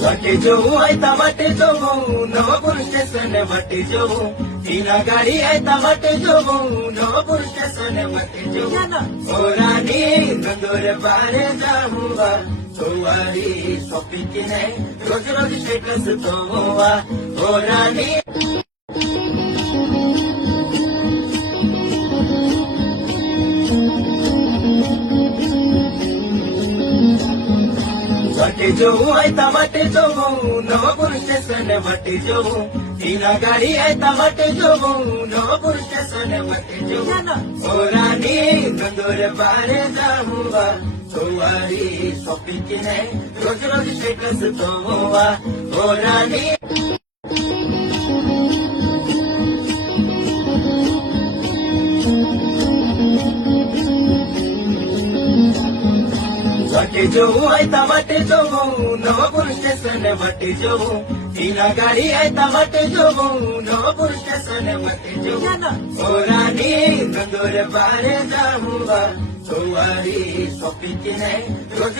વાટે જવું હોય તા વાટે જવું નવપુર સ્ટેશન વાટે જવું ટીના ગાડી હોય તા વાટે જવું નવપુર સ્ટેશન વાટે જવું ઓરાની ગંદોર પારે જાઉં સવારી શોપિંગ કે નહીં રોજ રોજ સ્ટેટસ જોવા ઓરાની વાટે જવું હોય તા વાટે જવું નવપુર સ્ટેશન વાટે જવું ટીના ગાડી હોય તા વાટે જવું નવપુર સ્ટેશન વાટે જવું ઓરાની ગંદોર પારે જાઉં સવારી શોપિંગ કે નહીં રોજ રોજ સ્ટેટસ જોવા ઓરાની વાટે જવું હોય તા વાટે જવું નવપુર સ્ટેશન વાટે જવું ટીના ગાડી હોય તા વાટે જવું નવપુર સ્ટેશન વાટે જવું ઓરાની ગંદોર પારે જાઉં સવારી શોપિંગ કે નહીં રોજ